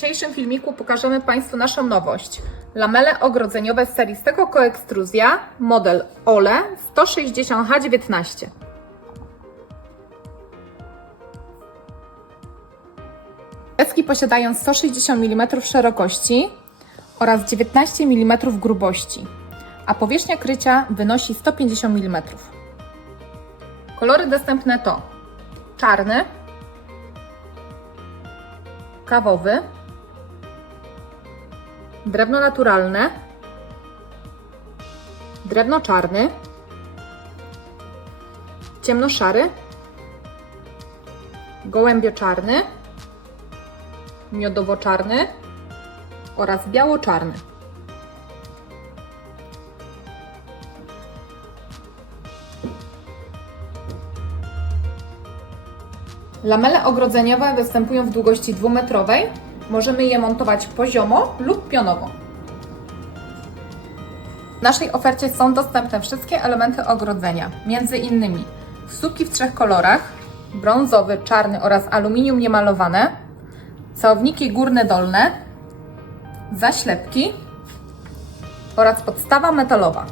dzisiejszym filmiku pokażemy Państwu naszą nowość. Lamele ogrodzeniowe z serii Steko Coextruzja, model OLE 160H19. Deski posiadają 160 mm szerokości oraz 19 mm grubości, a powierzchnia krycia wynosi 150 mm. Kolory dostępne to czarny, kawowy, drewno naturalne, drewno czarny, ciemnoszary, gołębio-czarny, miodowo-czarny oraz biało-czarny. Lamele ogrodzeniowe występują w długości dwumetrowej. Możemy je montować poziomo lub pionowo. W naszej ofercie są dostępne wszystkie elementy ogrodzenia, między innymi słupki w trzech kolorach, brązowy, czarny oraz aluminium niemalowane, całowniki górne dolne, zaślepki oraz podstawa metalowa.